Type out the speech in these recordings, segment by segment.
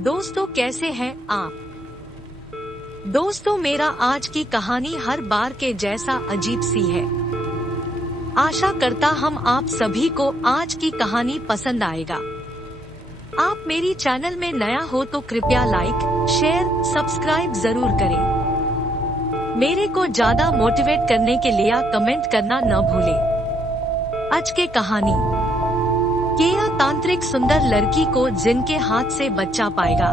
दोस्तों, कैसे हैं आप? दोस्तों, मेरा आज की कहानी हर बार के जैसा अजीब सी है। आशा करता हम आप सभी को आज की कहानी पसंद आएगा। आप मेरी चैनल में नया हो तो कृपया लाइक, शेयर, सब्सक्राइब जरूर करें। मेरे को ज्यादा मोटिवेट करने के लिए कमेंट करना न भूलें। आज के कहानी केया तांत्रिक सुंदर लड़की को जिनके हाथ से बच्चा पाएगा।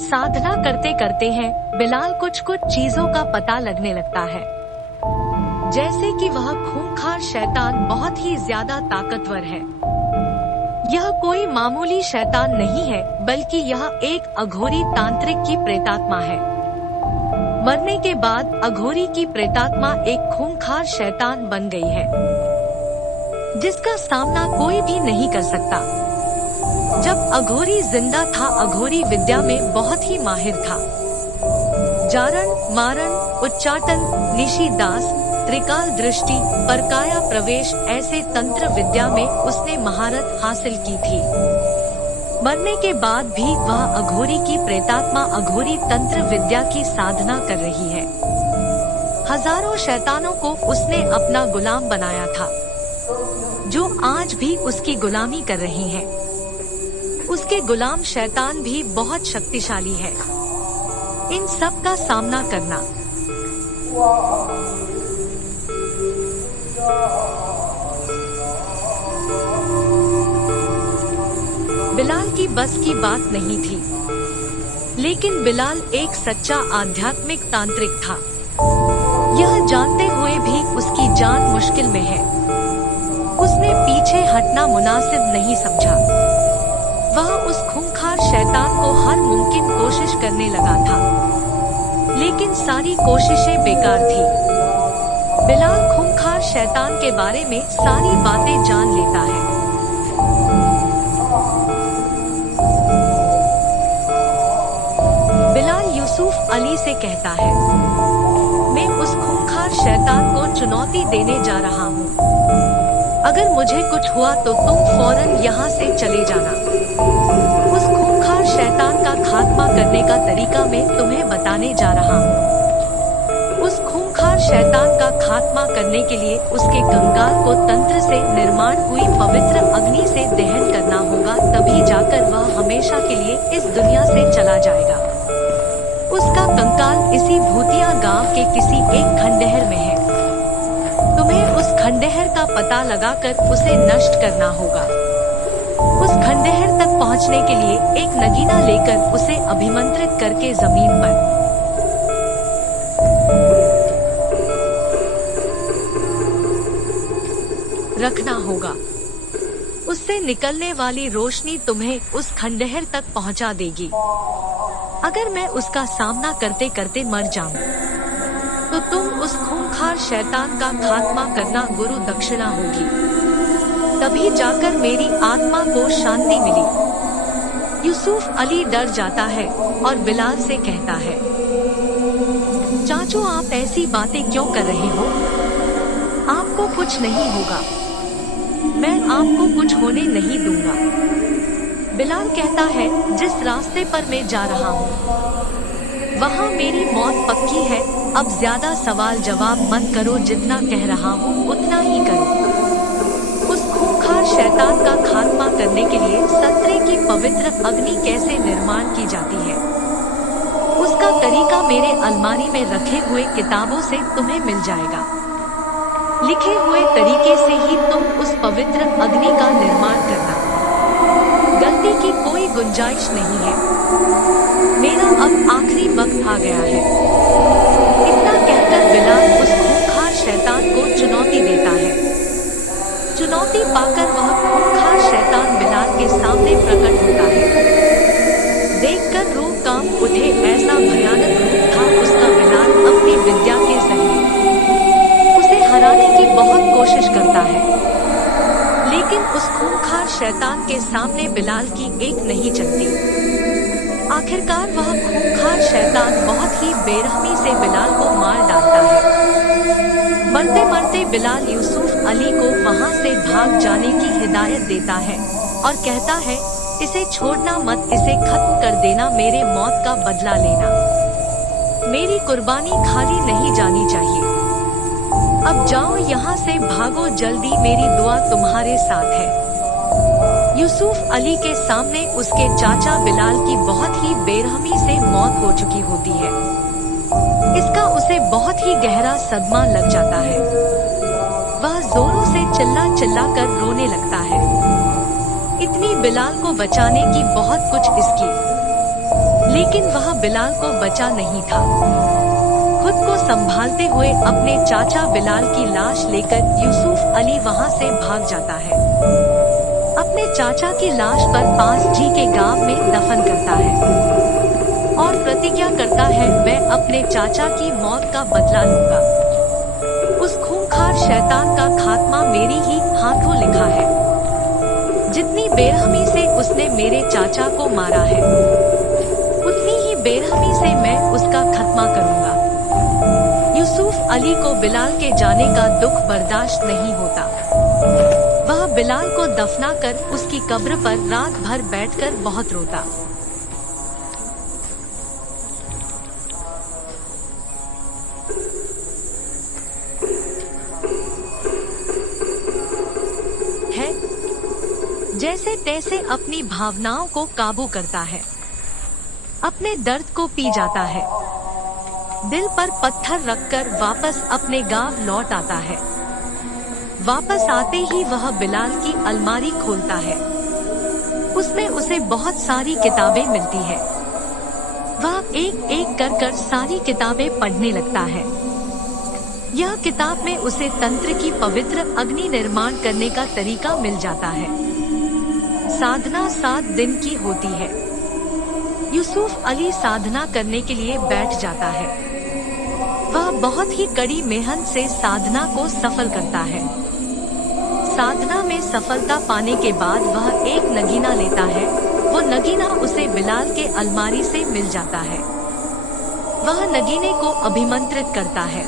साधना करते करते हैं बिलाल कुछ चीजों का पता लगने लगता है, जैसे कि वह खूंखार शैतान बहुत ही ज्यादा ताकतवर है। यह कोई मामूली शैतान नहीं है, बल्कि यह एक अघोरी तांत्रिक की प्रेतात्मा है। मरने के बाद अघोरी की प्रेतात्मा एक खूंखार शैतान बन गई है, जिसका सामना कोई भी नहीं कर सकता। जब अघोरी जिंदा था, अघोरी विद्या में बहुत ही माहिर था। जारण, मारण, उच्चाटन, निशिदास, त्रिकाल दृष्टि, परकाया प्रवेश ऐसे तंत्र विद्या में उसने महारत हासिल की थी। मरने के बाद भी वह अघोरी की प्रेतात्मा अघोरी तंत्र विद्या की साधना कर रही है। हजारों शैतानों को उसने अपना गुलाम बनाया था, जो आज भी उसकी गुलामी कर रहे हैं। उसके गुलाम शैतान भी बहुत शक्तिशाली है। इन सब का सामना करना बिलाल की बस की बात नहीं थी, लेकिन बिलाल एक सच्चा आध्यात्मिक तांत्रिक था। यह जानते हुए भी उसकी जान मुश्किल में है, उसने पीछे हटना मुनासिब नहीं समझा। वह उस खूंखार शैतान को हर मुमकिन कोशिश करने लगा था, लेकिन सारी कोशिशें बेकार थी। बिलाल खूंखार शैतान के बारे में सारी बातें जान लेता है। बिलाल यूसुफ अली से कहता है, मैं उस खूंखार शैतान को चुनौती देने जा रहा हूँ। अगर मुझे कुछ हुआ तो तुम फौरन यहाँ से चले जाना। उस खूंखार शैतान का खात्मा करने का तरीका मैं तुम्हें बताने जा रहा हूँ। उस खूंखार शैतान का खात्मा करने के लिए उसके कंकाल को तंत्र से निर्माण हुई पवित्र अग्नि से दहन करना होगा, तभी जाकर वह हमेशा के लिए इस दुनिया से चला जाएगा। उसका कंकाल इसी भूतिया गांव के किसी एक खंडहर में है। तुम्हें उस खंडहर का पता लगाकर उसे नष्ट करना होगा। उस खंडहर तक पहुंचने के लिए एक नगीना लेकर उसे अभिमंत्रित करके जमीन पर रखना होगा। उससे निकलने वाली रोशनी तुम्हें उस खंडहर तक पहुंचा देगी। अगर मैं उसका सामना करते करते मर जाऊं, तो तुम उस खूंखार शैतान का खात्मा करना गुरु दक्षिणा होगी। तभी जाकर मेरी आत्मा को शांति मिली। यूसुफ अली डर जाता है और बिलाल से कहता है, चाचू, आप ऐसी बातें क्यों कर रहे हो? आपको कुछ नहीं होगा, मैं आपको कुछ होने नहीं दूंगा। बिलाल कहता है, जिस रास्ते पर मैं जा रहा हूँ वहाँ मेरी मौत पक्की है। अब ज्यादा सवाल जवाब मत करो, जितना कह रहा हूँ उतना ही करो। उस खूंखार शैतान का खात्मा करने के लिए सत्रे की पवित्र अग्नि कैसे निर्माण की जाती है, उसका तरीका मेरे अलमारी में रखे हुए किताबों से तुम्हें मिल जाएगा। लिखे हुए तरीके से ही तुम उस पवित्र अग्नि का निर्माण करना। गलती की कोई गुंजाइश नहीं है। मेरा अब आखिरी वक्त आ गया है। इतना कहकर बिलाल उस खूंखार शैतान को चुनौती देता है। चुनौती पाकर वह खूंखार शैतान बिलाल के सामने प्रकट होता है। देखकर रूह कांप उठे, ऐसा भयानक रूप था उसका। बिलाल अपनी विद्या के जरिए उसे हराने की बहुत कोशिश करता है, लेकिन उस खूंखार शैतान के सामने बिलाल की एक नहीं चलती। आखिरकार वह खूंखार शैतान बहुत ही बेरहमी से बिलाल को मार डालता है। मरते मरते बिलाल यूसुफ अली को वहाँ से भाग जाने की हिदायत देता है और कहता है, इसे छोड़ना मत, इसे खत्म कर देना, मेरे मौत का बदला लेना। मेरी कुर्बानी खाली नहीं जानी चाहिए। अब जाओ यहाँ से, भागो जल्दी, मेरी दुआ तुम्हारे साथ है। यूसुफ अली के सामने उसके चाचा बिलाल की बहुत ही बेरहमी से मौत हो चुकी होती है। इसका उसे बहुत ही गहरा सदमा लग जाता है। वह जोरों से चिल्ला चिल्ला कर रोने लगता है। इतनी बिलाल को बचाने की बहुत कुछ इसकी, लेकिन वह बिलाल को बचा नहीं था। खुद को संभालते हुए अपने चाचा बिलाल की लाश लेकर यूसुफ अली वहां से भाग जाता है। अपने चाचा की लाश पर पास जी के गांव में दफन करता है और प्रतिज्ञा करता है, मैं अपने चाचा की मौत का बदला लूंगा। उस खूंखार शैतान का खात्मा मेरी ही हाथों लिखा है। जितनी बेरहमी से उसने मेरे चाचा को मारा है, उतनी ही बेरहमी से मैं उसका खात्मा करूंगा। यूसुफ अली को बिलाल के जाने का दुख बर्दाश्त नहीं होता। वह बिलाल को दफनाकर उसकी कब्र पर रात भर बैठकर बहुत रोता। जैसे तैसे अपनी भावनाओं को काबू करता है, अपने दर्द को पी जाता है, दिल पर पत्थर रखकर वापस अपने गांव लौट आता है। वापस आते ही वह बिलाल की अलमारी खोलता है। उसमें उसे बहुत सारी किताबें मिलती है। वह एक एक कर सारी किताबें पढ़ने लगता है। यह किताब में उसे तंत्र की पवित्र अग्नि निर्माण करने का तरीका मिल जाता है। साधना 7 दिन की होती है। यूसुफ अली साधना करने के लिए बैठ जाता है। वह बहुत ही कड़ी मेहनत से साधना को सफल करता है। साधना में सफलता पाने के बाद वह एक नगीना लेता है। वो नगीना उसे बिलाल के अलमारी से मिल जाता है। वह नगीने को अभिमंत्रित करता है।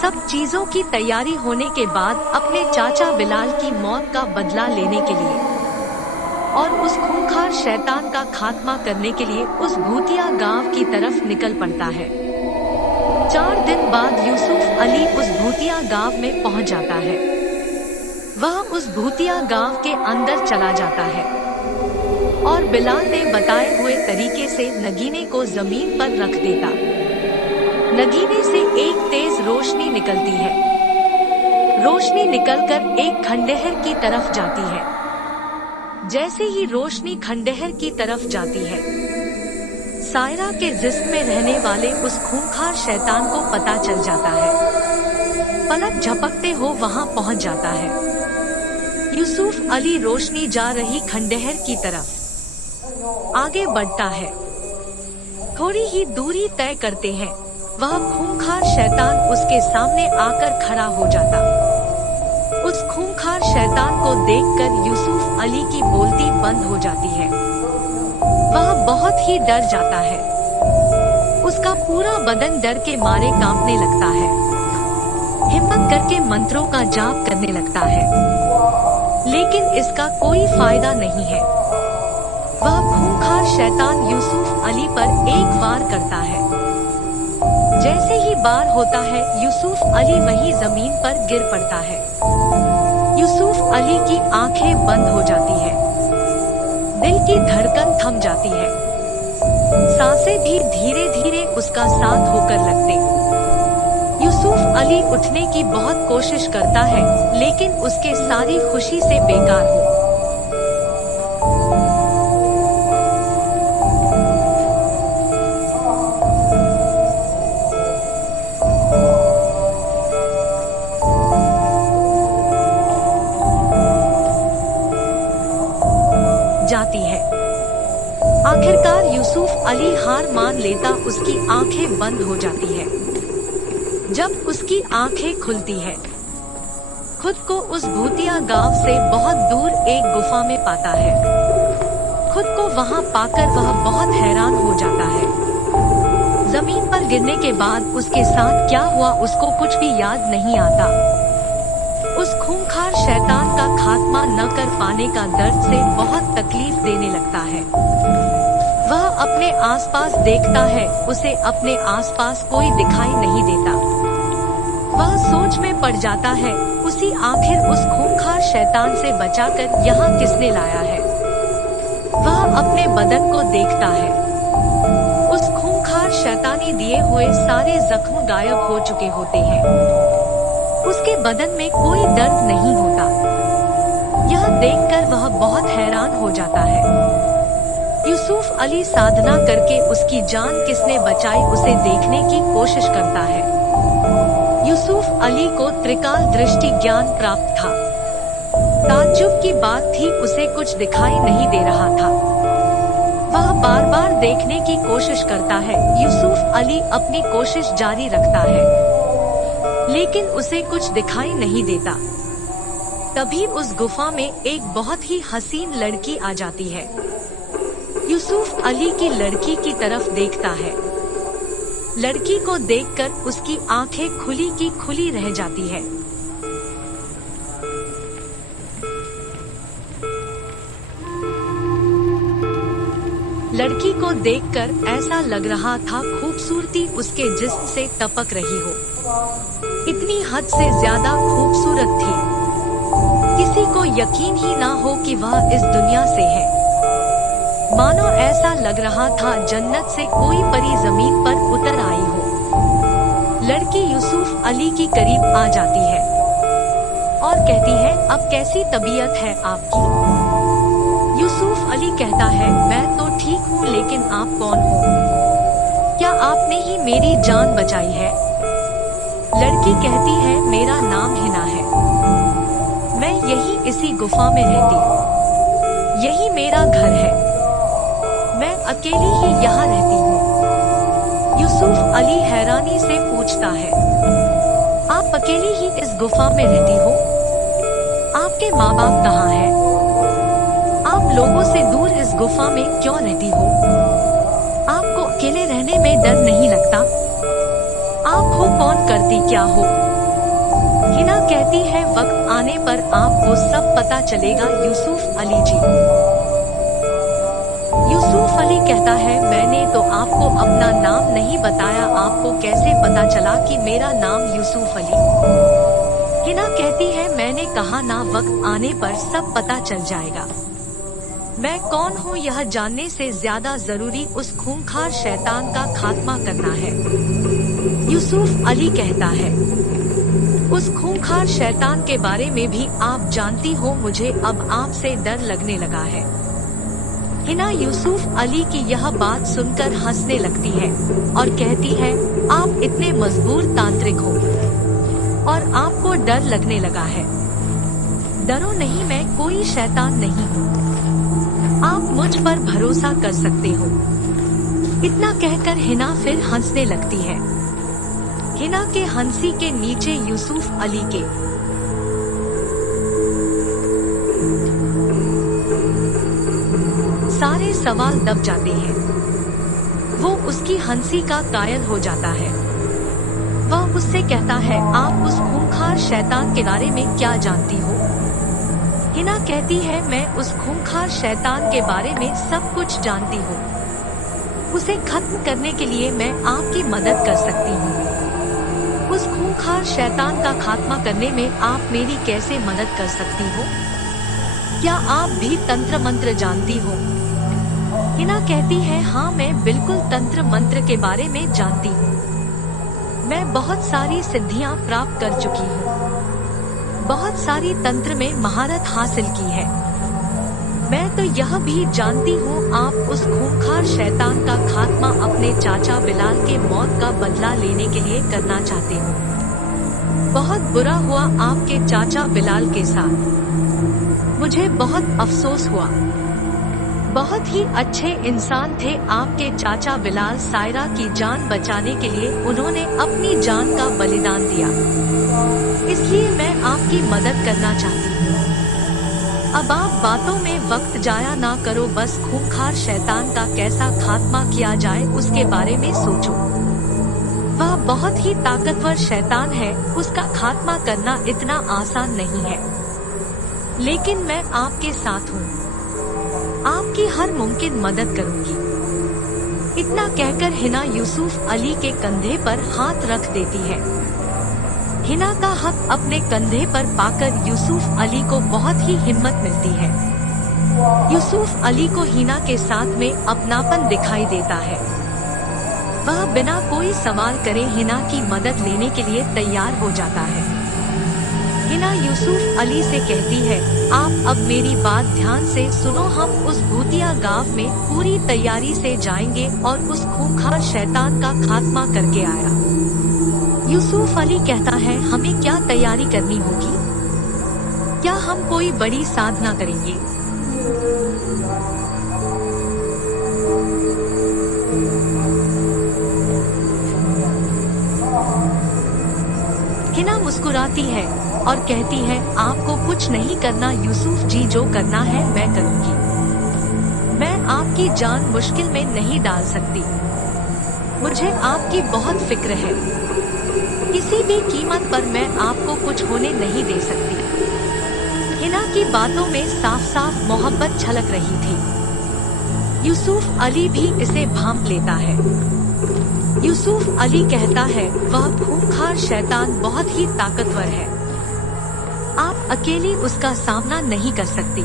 सब चीजों की तैयारी होने के बाद अपने चाचा बिलाल की मौत का बदला लेने के लिए और उस खूंखार शैतान का खात्मा करने के लिए उस भूतिया गांव की तरफ निकल पड़ता है। 4 दिन बाद यूसुफ अली उस भूतिया गांव में पहुंच जाता है। वह उस भूतिया गांव के अंदर चला जाता है और बिलाल ने बताए हुए तरीके से नगीने को जमीन पर रख देता। नगीने से एक तेज रोशनी निकलती है। रोशनी निकलकर एक खंडहर की तरफ जाती है। जैसे ही रोशनी खंडहर की तरफ जाती है, सायरा के जिस्म में रहने वाले उस खूंखार शैतान को पता चल जाता है। पलक झपकते हो वहां पहुंच जाता है। यूसुफ अली रोशनी जा रही खंडहर की तरफ आगे बढ़ता है। थोड़ी ही दूरी तय करते हैं, वह खूंखार शैतान उसके सामने आकर खड़ा हो जाता। उस खूंखार शैतान को देखकर यूसुफ अली की बोलती बंद हो जाती है। वह बहुत ही डर जाता है। उसका पूरा बदन डर के मारे कांपने लगता है। हिम्मत करके मंत्रों का जाप करने लगता है, लेकिन इसका कोई फायदा नहीं है। वह खूंखार शैतान यूसुफ अली पर एक वार करता है। जैसे ही वार होता है, यूसुफ अली वहीं जमीन पर गिर पड़ता है। यूसुफ अली की आंखें बंद हो जाती है। दिल की धड़कन थम जाती है। सांसें भी धीरे धीरे उसका साथ होकर लगते। यूसुफ अली उठने की बहुत कोशिश करता है, लेकिन उसके सारी खुशी से बेकार हो जाती है। आखिरकार यूसुफ अली हार मान लेता, उसकी आंखें बंद हो जाती है। जब उसकी आंखें खुलती है, खुद को उस भूतिया गांव से बहुत दूर एक गुफा में पाता है। खुद को वहां पाकर वह बहुत हैरान हो जाता है। जमीन पर गिरने के बाद उसके साथ क्या हुआ उसको कुछ भी याद नहीं आता। उस खूंखार शैतान का खात्मा न कर पाने का दर्द से बहुत तकलीफ देने लगता है। वह अपने आसपास देखता है, उसे अपने आसपास कोई दिखाई नहीं देता। वह सोच में पड़ जाता है, उसी आखिर उस खूंखार शैतान से बचाकर यहाँ किसने लाया है। वह अपने बदन को देखता है, उस खूंखार शैतानी दिए हुए सारे जख्म गायब हो चुके होते हैं। उसके बदन में कोई दर्द नहीं होता। यह देखकर वह बहुत हैरान हो जाता है। यूसुफ अली साधना करके उसकी जान किसने बचाई उसे देखने की कोशिश करता है। यूसुफ अली को त्रिकाल दृष्टि ज्ञान प्राप्त था। ताज्जुब की बात थी, उसे कुछ दिखाई नहीं दे रहा था। वह बार बार देखने की कोशिश करता है। यूसुफ अली अपनी कोशिश जारी रखता है, लेकिन उसे कुछ दिखाई नहीं देता। तभी उस गुफा में एक बहुत ही हसीन लड़की आ जाती है। यूसुफ अली की लड़की की तरफ देखता है। लड़की को देखकर उसकी आंखें खुली की खुली रह जाती है। लड़की को देखकर ऐसा लग रहा था खूबसूरती उसके जिस्म से टपक रही हो। इतनी हद से ज्यादा खूबसूरत थी, किसी को यकीन ही ना हो कि वह इस दुनिया से है। मानो ऐसा लग रहा था जन्नत से कोई परी जमीन पर उतर आई हो। लड़की यूसुफ अली की करीब आ जाती है और कहती है, अब कैसी तबीयत है आपकी? यूसुफ अली कहता है, मैं तो ठीक हूँ, लेकिन आप कौन हो? क्या आपने ही मेरी जान बचाई है? लड़की कहती है, मेरा नाम हिना है। मैं यही इसी गुफा में रहती हूँ। यही मेरा घर है। मैं अकेली ही यहाँ रहती हूँ। यूसुफ अली हैरानी से पूछता है, आप अकेली ही इस गुफा में रहती हो? आपके माँ बाप कहाँ हैं? आप लोगों से दूर इस गुफा में क्यों रहती हो? आपको अकेले रहने में डर नहीं लगता? आप हो कौन, करती क्या हो? हिना कहती है, वक्त आने पर आपको सब पता चलेगा यूसुफ अली जी। यूसुफ अली कहता है, मैंने तो आपको अपना नाम नहीं बताया, आपको कैसे पता चला कि मेरा नाम यूसुफ अली? हिना कहती है, मैंने कहा ना, वक्त आने पर सब पता चल जाएगा। मैं कौन हूँ यह जानने से ज्यादा जरूरी उस खूंखार शैतान का खात्मा करना है। यूसुफ अली कहता है, उस खूंखार शैतान के बारे में भी आप जानती हो, मुझे अब आपसे डर लगने लगा है। हिना यूसुफ अली की यह बात सुनकर हंसने लगती है और कहती है, आप इतने मजबूर तांत्रिक हो और आपको डर लगने लगा है। डरो नहीं, मैं कोई शैतान नहीं हूँ। आप मुझ पर भरोसा कर सकते हो। इतना कहकर हिना फिर हंसने लगती है। हिना के हंसी के नीचे यूसुफ अली के सारे सवाल दब जाते हैं। वो उसकी हंसी का कायल हो जाता है। वह उससे कहता है, आप उस खूंखार शैतान के बारे में क्या जानती हो? हिना कहती है, मैं उस खूंखार शैतान के बारे में सब कुछ जानती हूँ। उसे खत्म करने के लिए मैं आपकी मदद कर सकती हूँ। उस खूंखार शैतान का खात्मा करने में आप मेरी कैसे मदद कर सकती हो? क्या आप भी तंत्र मंत्र जानती हो? हिना कहती है, हाँ, मैं बिल्कुल तंत्र मंत्र के बारे में जानती हूँ। मैं बहुत सारी सिद्धियाँ प्राप्त कर चुकी हूँ। बहुत सारी तंत्र में महारत हासिल की है। मैं तो यह भी जानती हूँ, आप उस खूंखार शैतान का खात्मा अपने चाचा बिलाल के मौत का बदला लेने के लिए करना चाहते हो। बहुत बुरा हुआ आपके चाचा बिलाल के साथ। मुझे बहुत अफसोस हुआ। बहुत ही अच्छे इंसान थे आपके चाचा बिलाल। सायरा की जान बचाने के लिए उन्होंने अपनी जान का बलिदान दिया। इसलिए मैं आपकी मदद करना चाहती हूँ। अब आप बातों में वक्त जाया ना करो, बस खूंखार शैतान का कैसा खात्मा किया जाए उसके बारे में सोचो। बहुत ही ताकतवर शैतान है, उसका खात्मा करना इतना आसान नहीं है। लेकिन मैं आपके साथ हूँ, आपकी हर मुमकिन मदद करूँगी। इतना कहकर हिना यूसुफ अली के कंधे पर हाथ रख देती है। हिना का हक अपने कंधे पर पाकर यूसुफ अली को बहुत ही हिम्मत मिलती है। यूसुफ अली को हिना के साथ में अपनापन दिखाई देता है। वह बिना कोई सवाल करे हिना की मदद लेने के लिए तैयार हो जाता है। हिना यूसुफ अली से कहती है, आप अब मेरी बात ध्यान से सुनो, हम उस भूतिया गांव में पूरी तैयारी से जाएंगे और उस खूंखार शैतान का खात्मा करके आया। यूसुफ अली कहता है, हमें क्या तैयारी करनी होगी? क्या हम कोई बड़ी साधना करेंगे? हिना मुस्कुराती है और कहती है, आपको कुछ नहीं करना यूसुफ जी, जो करना है मैं करूंगी। मैं आपकी जान मुश्किल में नहीं डाल सकती, मुझे आपकी बहुत फिक्र है। किसी भी कीमत पर मैं आपको कुछ होने नहीं दे सकती। हिना की बातों में साफ साफ मोहब्बत छलक रही थी। यूसुफ अली भी इसे भांप लेता है। यूसुफ अली कहता है, वह खूंखार शैतान बहुत ही ताकतवर है, आप अकेली उसका सामना नहीं कर सकती।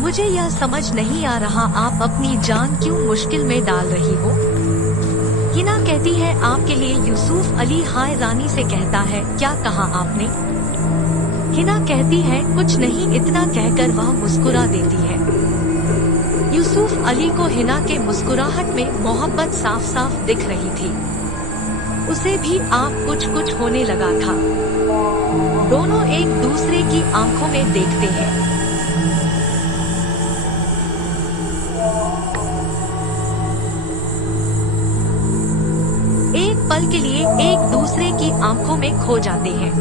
मुझे यह समझ नहीं आ रहा, आप अपनी जान क्यों मुश्किल में डाल रही हो? हिना कहती है, आपके लिए। यूसुफ अली हाय रानी से कहता है, क्या कहा आपने? हिना कहती है, कुछ नहीं, इतना कहकर वह मुस्कुरा देती है। यूसुफ अली को हिना के मुस्कुराहट में मोहब्बत साफ साफ दिख रही थी। उसे भी आप कुछ होने लगा था। दोनों एक दूसरे की आंखों में देखते हैं। एक पल के लिए एक दूसरे की आंखों में खो जाते हैं।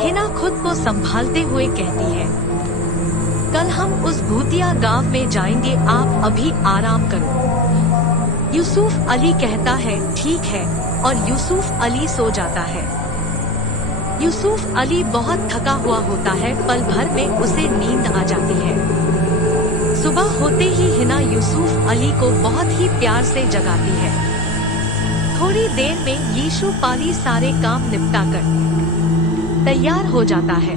हिना खुद को संभालते हुए कहती है, कल हम उस भूतिया गांव में जाएंगे, आप अभी आराम करो। यूसुफ अली कहता है, ठीक है, और यूसुफ अली सो जाता है। यूसुफ अली बहुत थका हुआ होता है, पल भर में उसे नींद आ जाती है। सुबह होते ही हिना यूसुफ अली को बहुत ही प्यार से जगाती है। थोड़ी देर में यूसुफ अली सारे काम निपटाकर तैयार हो जाता है।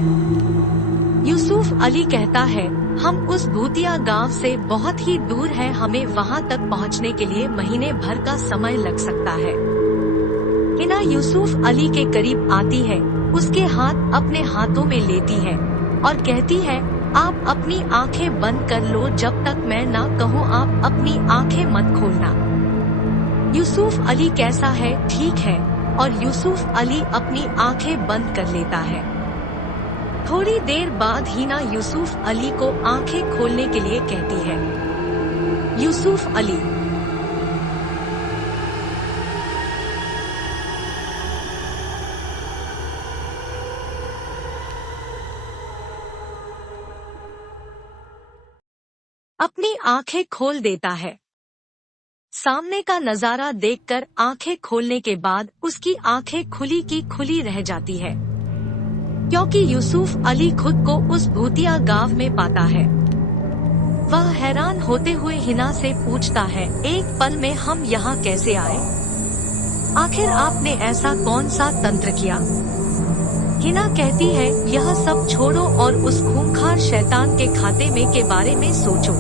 यूसुफ अली कहता है, हम उस भूतिया गांव से बहुत ही दूर हैं, हमें वहां तक पहुंचने के लिए महीने भर का समय लग सकता है। हिना यूसुफ अली के करीब आती है, उसके हाथ अपने हाथों में लेती है और कहती है, आप अपनी आंखें बंद कर लो, जब तक मैं ना कहूँ आप अपनी आंखें मत खोलना। यूसुफ अली कैसा है, ठीक है, और यूसुफ अली अपनी आंखें बंद कर लेता है। थोड़ी देर बाद हिना यूसुफ अली को आंखें खोलने के लिए कहती है। यूसुफ अली अपनी आंखें खोल देता है। सामने का नजारा देखकर आंखें खोलने के बाद उसकी आंखें खुली की खुली रह जाती है, क्योंकि यूसुफ अली खुद को उस भूतिया गांव में पाता है। वह हैरान होते हुए हिना से पूछता है, एक पल में हम यहाँ कैसे आए? आखिर आपने ऐसा कौन सा तंत्र किया? हिना कहती है, यह सब छोड़ो और उस खूंखार शैतान के खाते में के बारे में सोचो।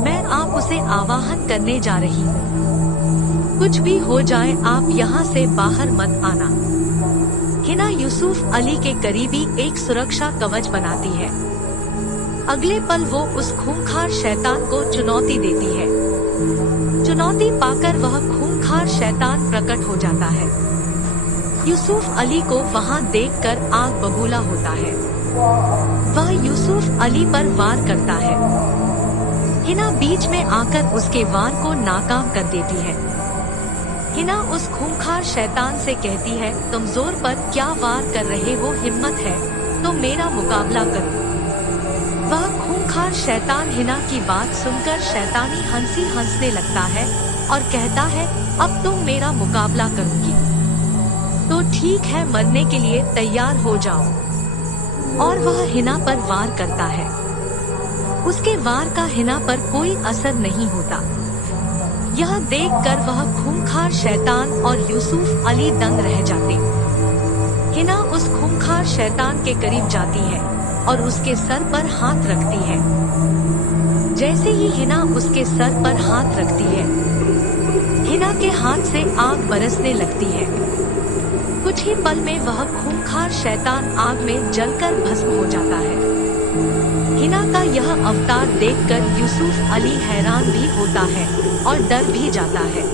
मैं आप उसे आवाहन करने जा रही हूँ। कुछ भी हो जाए, आप यहाँ से बाहर मत आना। हिना यूसुफ अली के करीबी एक सुरक्षा कवच बनाती है। अगले पल वो उस खूंखार शैतान को चुनौती देती है। चुनौती पाकर वह खूंखार शैतान प्रकट हो जाता है। यूसुफ अली को वहाँ देखकर आग बबूला होता है। वह यूसुफ अली पर वार करता है। हिना बीच में आकर उसके वार को नाकाम कर देती है। हिना उस खूंखार शैतान से कहती है, कमजोर पर क्या वार कर रहे हो? हिम्मत है तो मेरा मुकाबला करो। वह शैतान हिना की बात सुनकर शैतानी हंसी हंसने लगता है और कहता है, अब तुम मेरा मुकाबला करोगी तो ठीक है, मरने के लिए तैयार हो जाओ। और वह हिना पर वार करता है। उसके वार का हिना पर कोई असर नहीं होता। यह देखकर वह खूंखार शैतान और यूसुफ अली दंग रह जाते। हिना उस खूंखार शैतान के करीब जाती है और उसके सर पर हाथ रखती है। जैसे ही हिना उसके सर पर हाथ रखती है, हिना के हाथ से आग बरसने लगती है। कुछ ही पल में वह खूंखार शैतान आग में जलकर भस्म हो जाता है। हिना का यह अवतार देखकर यूसुफ अली हैरान भी होता है और डर भी जाता है।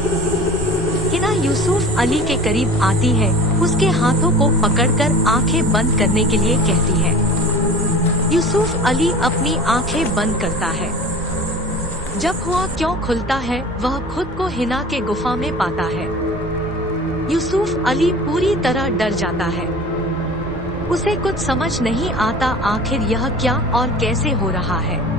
हिना यूसुफ अली के करीब आती है, उसके हाथों को पकड़कर आंखें बंद करने के लिए कहती है। यूसुफ अली अपनी आंखें बंद करता है। जब हुआ क्यों खुलता है, वह खुद को हिना के गुफा में पाता है। यूसुफ अली पूरी तरह डर जाता है। उसे कुछ समझ नहीं आता आखिर यह क्या और कैसे हो रहा है।